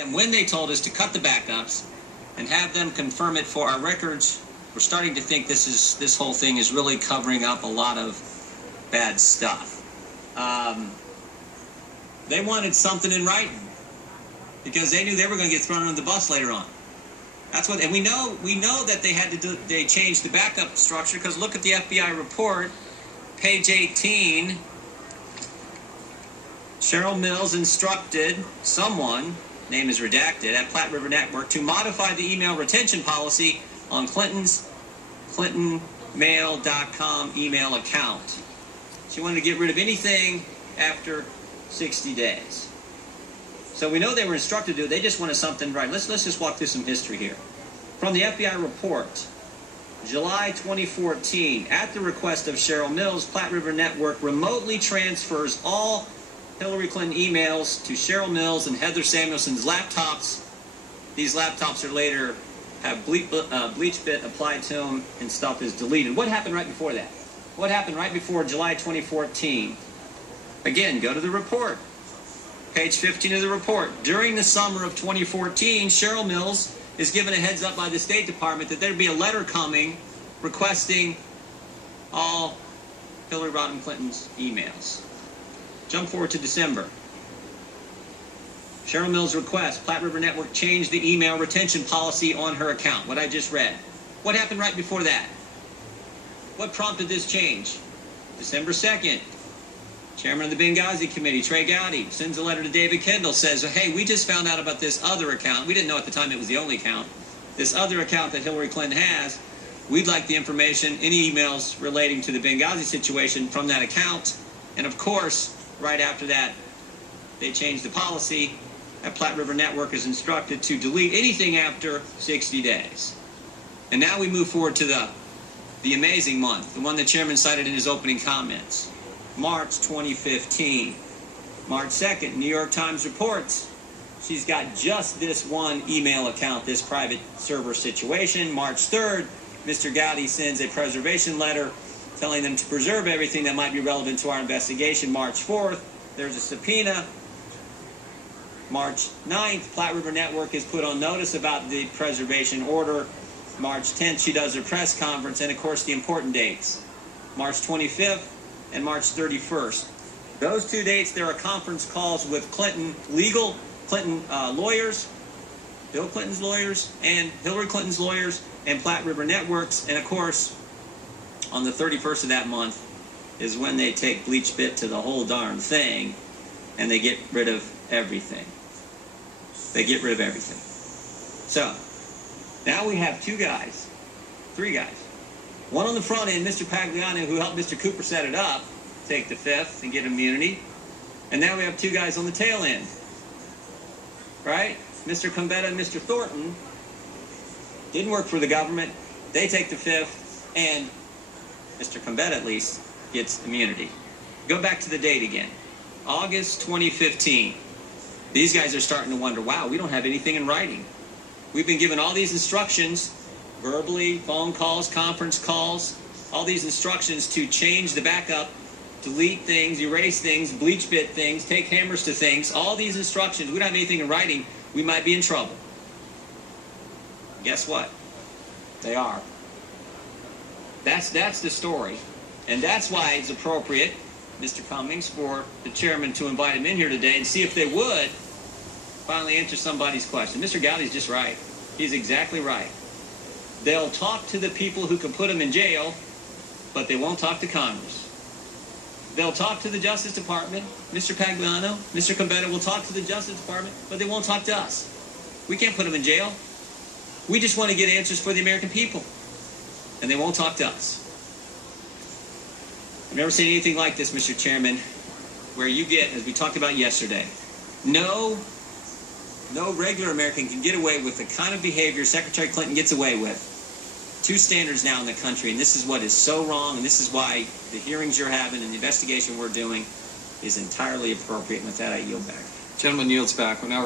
And when they told us to cut the backups and have them confirm it for our records, we're starting to think this whole thing is really covering up a lot of bad stuff. They wanted something in writing because they knew they were going to get thrown under the bus later on. That's what, and we know that they changed the backup structure because look at the FBI report, page 18. Cheryl Mills instructed someone, name is redacted, at Platte River Network to modify the email retention policy on Clinton's ClintonMail.com email account. She wanted to get rid of anything after 60 days. So we know they were instructed to do it. They just wanted something right. Let's just walk through some history here. From the FBI report, July 2014, at the request of Cheryl Mills, Platte River Network remotely transfers all Hillary Clinton emails to Cheryl Mills and Heather Samuelson's laptops. These laptops are later have BleachBit applied to them and stuff is deleted. What happened right before that? What happened right before July 2014? Again, go to the report. Page 15 of the report. During the summer of 2014, Cheryl Mills is given a heads up by the State Department that there'd be a letter coming requesting all Hillary Rodham Clinton's emails. Jump forward to December. Cheryl Mills' request, Platte River Network changed the email retention policy on her account, what I just read. What happened right before that? What prompted this change? December 2nd, Chairman of the Benghazi Committee, Trey Gowdy, sends a letter to David Kendall, says, hey, we just found out about this other account. We didn't know at the time it was the only account. This other account that Hillary Clinton has, we'd like the information, any emails relating to the Benghazi situation from that account. And of course, right after that, they changed the policy. That Platte River Network is instructed to delete anything after 60 days. And now we move forward to the amazing month, the one the chairman cited in his opening comments. March 2015. March 2nd, New York Times reports she's got just this one email account, this private server situation. March 3rd, Mr. Gowdy sends a preservation letter telling them to preserve everything that might be relevant to our investigation. March 4th, there's a subpoena. March 9th, Platte River Network is put on notice about the preservation order. March 10th, she does her press conference, and of course the important dates, March 25th and March 31st. Those 2 dates, there are conference calls with Clinton lawyers, Bill Clinton's lawyers, and Hillary Clinton's lawyers, and Platte River Networks. And of course, on the 31st of that month is when they take BleachBit to the whole darn thing, and they get rid of everything. They get rid of everything. So, now we have three guys. One on the front end, Mr. Pagliano, who helped Mr. Cooper set it up, take the fifth and get immunity. And now we have two guys on the tail end. Right? Mr. Combetta and Mr. Thornton didn't work for the government. They take the fifth, and Mr. Combetta, at least, gets immunity. Go back to the date again. August 2015. These guys are starting to wonder, wow, we don't have anything in writing. We've been given all these instructions, verbally, phone calls, conference calls, all these instructions to change the backup, delete things, erase things, BleachBit things, take hammers to things, all these instructions. We don't have anything in writing. We might be in trouble. Guess what? They are. That's the story. And that's why it's appropriate, Mr. Cummings, for the chairman to invite him in here today and see if they would finally answer somebody's question. Mr. Gowdy's just right. He's exactly right. They'll talk to the people who can put them in jail, but they won't talk to Congress. They'll talk to the Justice Department. Mr. Pagliano, Mr. Combetta will talk to the Justice Department, but they won't talk to us. We can't put them in jail. We just want to get answers for the American people, and they won't talk to us. I've never seen anything like this, Mr. Chairman, where you get, as we talked about yesterday, no regular American can get away with the kind of behavior Secretary Clinton gets away with. Two standards now in the country, and this is what is so wrong, and this is why the hearings you're having and the investigation we're doing is entirely appropriate. And with that, I yield back. Gentleman yields back. We're now